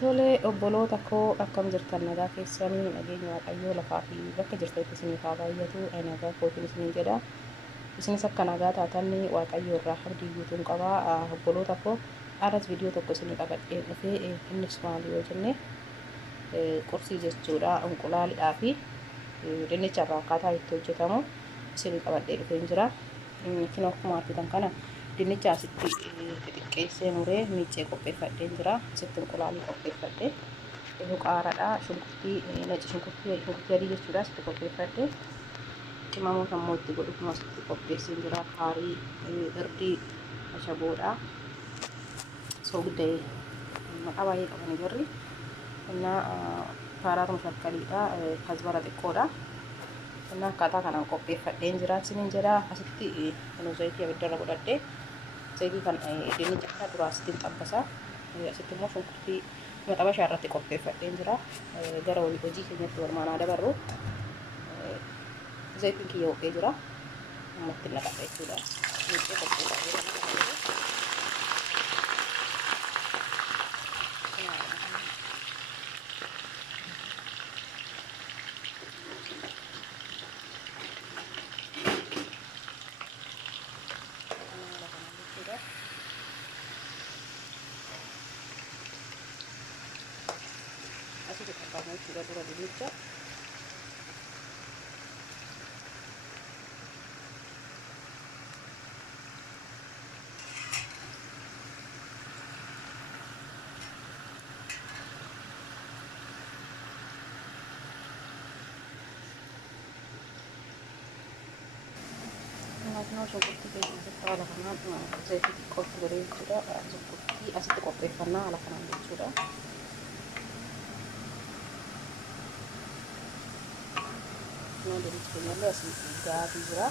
Tole obboloota koo akkam jirtan nagaa keessanii nageenya waaqayyoo lafaa fi bakka jirtanitti isiniif haa baay'atu nagaa kootiin isiniin jedha. Isinis akka nagaa taatan waaqayyoo irraa abdii guutuun qabaa. Obboloota koo har'as viidiyoo tokko isinii qabadhee dhufee innis maali yoo jenne qursii jechuudha. Inqulaalidhaa fi dinnicha irraa akkaataa itti hojjetamu isinii qabadhee dhufee jira. Kinoo akkuma argitan kana dinnicha asitti xixiqqeessee muree miicee qopheeffadhee jira. Asitti inqulaalii qopheeffadhee qaaraadha, shunkurtii, nacci shunkurtii adii jechuudha asitti qopheeffadhee mamoota immoo itti godhu asitti qopheessee jira. Haarii, irdii, ashaboodha, soogdee maqaa baay'ee qaban jirri. Innaa kaaraatu shakkaliidha, kazbara xiqqoodha. Innaa akkaataa kanaan qopheeffadheen jira isiniin jedha. Asitti zayitii abiddarra godhadhee zayitii kan dinnicha kana dura asitti xabbasa. Asitti immoo shunkurtii maxabashaa irratti qopheeffadheen jira. Gara hojii keenyatti walumaan dabarru zayitiin kiyya ho'ee jira. Ammatti naqadha jechuudha. Miicee qopheeffadhee asii qaqqabna jechuudha dura dinnicha. Shunkurtii keessatti haala kanaan zayitii xiqqootti godhee jechuudha. Shunkurtii asitti qopheeffannaa haala kanaan jechuudha. Dinnichi keenyallee asii gaabii jira.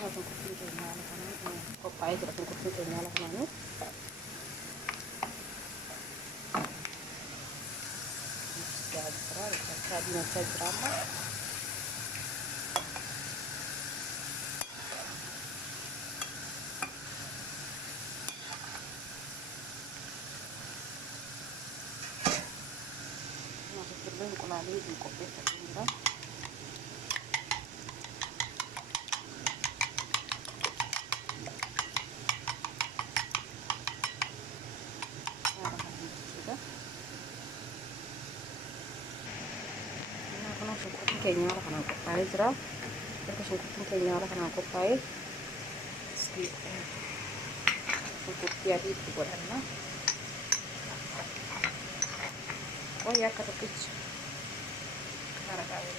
Shunkurtii keenya haala kanaan qophaa'ee jira. Shunkurtii keenya haala kanaan dinachaa jira amma. Asirratti inqulaalii qopheeffadhee jira. Shunkurtii keenya haala kanaan qophaa'ee jira. Erga shunkurtiin keenya haala kanaan qophaa'ee shunkurtii adii itti godhanna. Akka tokkichi kaara qabu.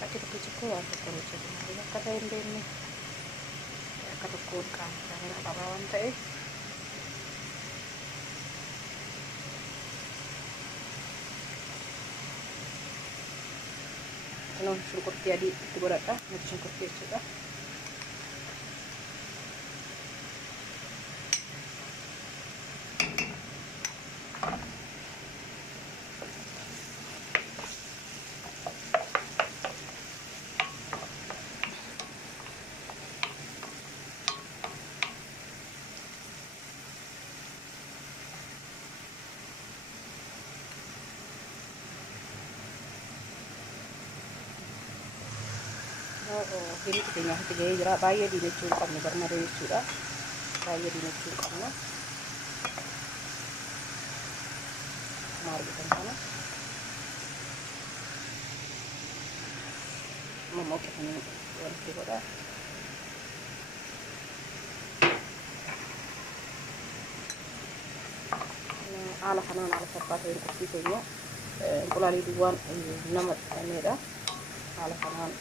Bakki tokkichi koo waan tokko hojjetu akka ta'e hin beekne akka tokkoon qaama qabaa waan ta'eef shunkurtii adii itti godhadha. Nacci shunkurtii jechuudha. hiriitti keenyaaf itti gahee jira. Baay'ee diimachuu hin qabne garmalee jechuudha. Baay'ee diimachuu hin qabne. Maal argitan kana momoqifanii walitti godha. Haala kanaan haala salphaa ta'een qophii keenya inqulaalii duwwaan nama dhaqameedha. Haala kanaan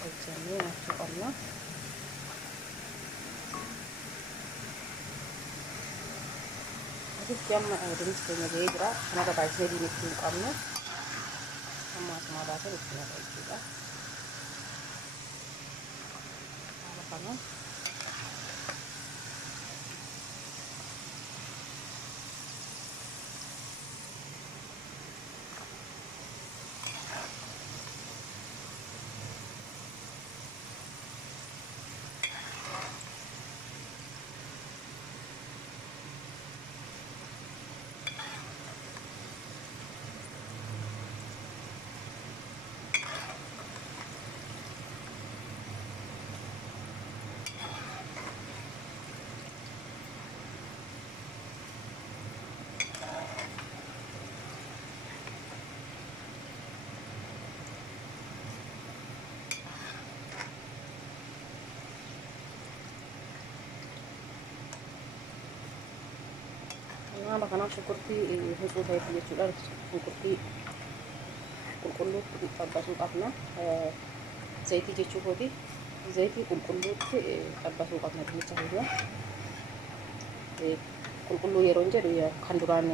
hojjennee nyaachuu qabna. Asitti amma dinnichi keenya gahee jira. Kanarra baay'isnee diimachuu hin qabnu. Amma asuma baasee itti naqaa jechuudha. Haala kanaan haala kanaan shunkurtii huccuu ta'etti jechuudha. Shunkurtii qulqulluutti xabbasuu qabna. Zayitii jechuu kooti. Zayitii qulqulluutti xabbasuu qabna dinnicha keenya. Qulqulluu yeroo hin jedhu kan duraan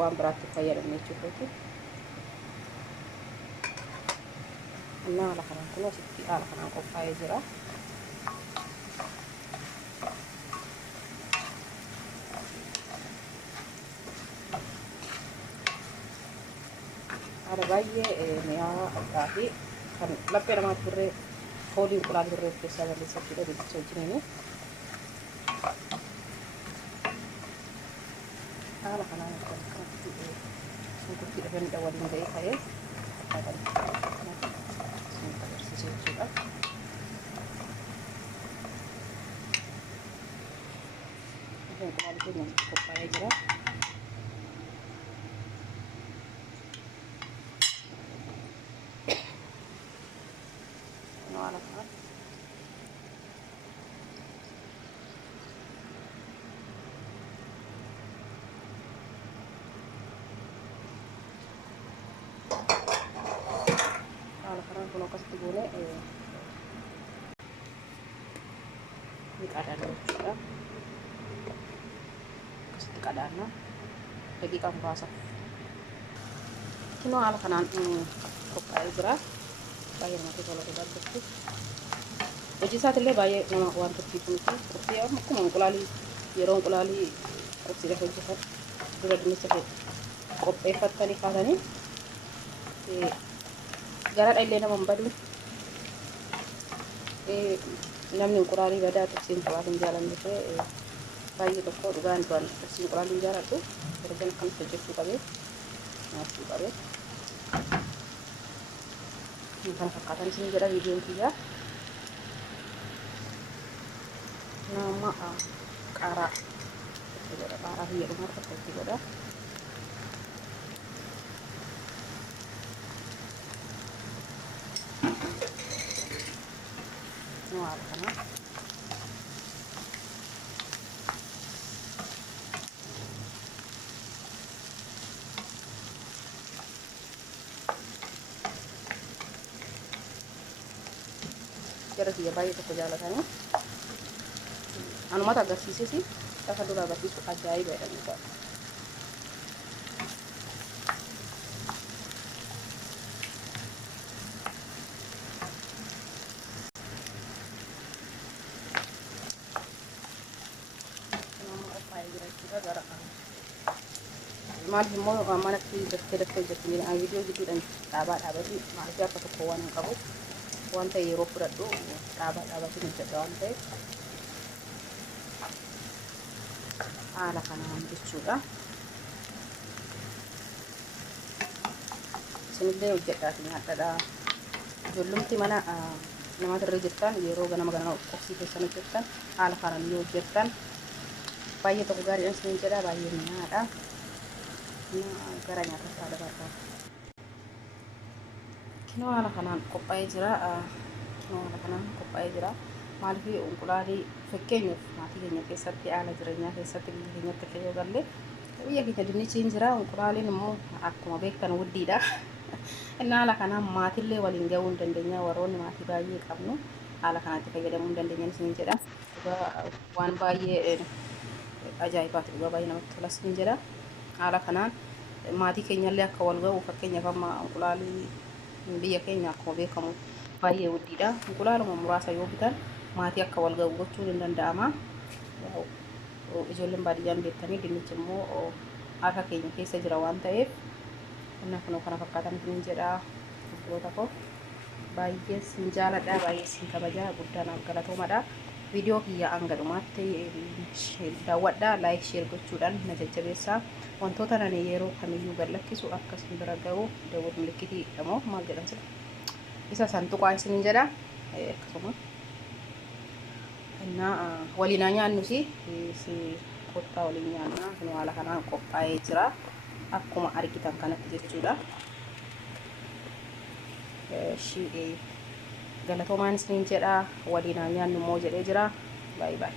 waan biraatti fayyadamne jechuu kooti. Haala kanaan kun asitti haala kanaan qophaa'ee jira. Haala baay'ee mi'aawaa fi kan laphee namaatti turree foolii inqulaalii turree of keessaa balleessachuudha dinnicha wajjiniin. Haala kanaan akkanatti shunkurtii dhufanii waliin ga'ee ta'ee agarsiisa jechuudha. Inqulaalii keenya qophaa'ee jira. Haala kanaan kun akkasitti goone ni qadaadna jechuudha. Akkasitti qadaadna daqiiqaa muraasa. Kunoo haala kanaan qophaa'ee jira. Baay'ee namatti tola dhugaatti. Hojii isaatiillee baay'ee nama waan turtiifu miti. Turtii akkuma inqulaalii yeroo inqulaalii qophiidhaaf hojjetan dura dinnicha qopheeffattanii kaasanii garaa illee nama hin badu. Namni inqulaalii badaa tursiin qabaatu hin jaalanne baay'ee tokko dhugaan duraan tursiin inqulaalii hin jaaladhu. Ergan akkamitti hojjechuu qabee nyaachuu qabee. Kan fakkaatan isin jedha viidiyoon kiyyaa. Nama qaaraa itti godha. Qaaraa fayyadamaa tokko itti godha. Haala kana jara kiyya baay'ee tokko jaalatanii anumata agarsiises lafa dura agarsiisu ajaa'iba jedhanii maaliif immoo manatti daftee hojjetu viidiyoo gidduudhaan dhaabati maaliif akka tokko waan hin qabu waan ta'e yeroo fudhadhu dhaabatiin hojjedha waan ta'eef haala kanaan jechuudha. isinillee hojjedhaati nyaadhadha. Ijoollumti mana nama irra jirtan yeroo ganama qofsii keessan hojjettan haala kanaan yoo hojjettan baay'ee tokko gaariidhaan isin jedha baay'ee mi'aadha. Gara nyaataatti haala barbaada. Kinoo haala kanaan qophaa'ee jira. Kinoo haala kanaan qophaa'ee jira. Maaliif unqulaalii fakkeenyaaf maatii keenya keessatti haala jireenyaa keessatti biyya keenyatti akka yoo galle biyya keenya dinnichiin jira unqulaaliin immoo akkuma beektan wuddiidha. Inni haala kanaan maatiillee waliin gahuu hin dandeenya warroonni maatii baay'ee qabnu haala kanatti fayyadamuu hin dandeenyan isin jedha. Waan baay'ee ajaa'ibaati dhugaa baay'ee namatti tolas isin jedha. Haala kanaan maatii keenyallee akka wal gahu fakkeenyaaf amma unqulaalii biyya keenya akkuma beekamu baay'ee wuddiidha. Unqulaaluma muraasa yoo bitan maatii akka wal gahu gochuun hin danda'ama. Ijoolleen baadiyyaan beektanii dinnichi immoo harka keenya keessa jira waan ta'eef kunoo kana fakkaatan isin jedha. Obboloota koo baay'ee sin jaaladha baay'ee sin kabaja guddaan galatoomadha. Viidiyoo kiyya hanga dhumaatti daawwadhaa laayik sheer gochuudhaan na jajjabeessaa. Wantoota nani yeroo kamiyyuu gadhiisu akka isin bira gahu dawwal milikitii immoo maal jedhamsa isa santuqaa isin jedha. Akkasuma እና waliin nyaannu si kottaa waliin nyaanna kun haala kanaan qophaa'ee jira akkuma argitan kanatti jechuudha. Galatoomaan isin jedha waliin nyaannu immoo jedhee jira. Bye bye.